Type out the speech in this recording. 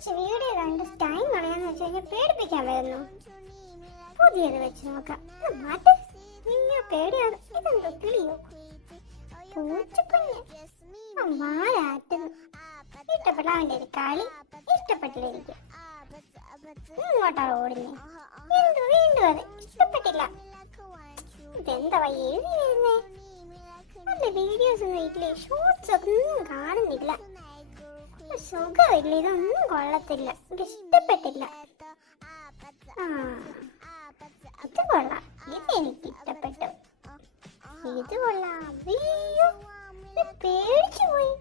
കൊച്ചു വീഡിയോ കണ്ട് ടൈം കളയാന്ന് വെച്ച് കഴിഞ്ഞാൽ പേടിപ്പിക്കാൻ വരുന്നു. പുതിയത് വെച്ച് നോക്കാം. മാറ്റ്, നിങ്ങൾ പേടിയാണ്. ഇതെന്തോ കിളിയോ? പൂച്ചക്കുഞ്ഞ് മാലാറ്റുന്നു. ഇഷ്ടപ്പെട്ട അവൻ്റെ ഒരു കളി ഇഷ്ടപ്പെട്ടില്ല എനിക്ക്. ഇങ്ങോട്ടാ ഓടുന്നേ? എന്തോ വീണ്ടും അത് ഇഷ്ടപ്പെട്ടില്ല. ഇതെന്താ എഴുതി വരുന്നേ? നല്ല വീഡിയോസ് ഒന്നും ഇല്ലേ, ഷോർട്സ് ഒക്കെ ഒന്നും കാണുന്നില്ല. സുഖമില്ല, ഇതൊന്നും കൊള്ളത്തില്ല, എനിക്ക് ഇഷ്ടപ്പെട്ടില്ല. ഇത് കൊള്ളാം, ഇത് എനിക്ക് ഇഷ്ടപ്പെട്ടു. ഇത് കൊള്ളാം. അയ്യോ, പേടിച്ചു പോയി.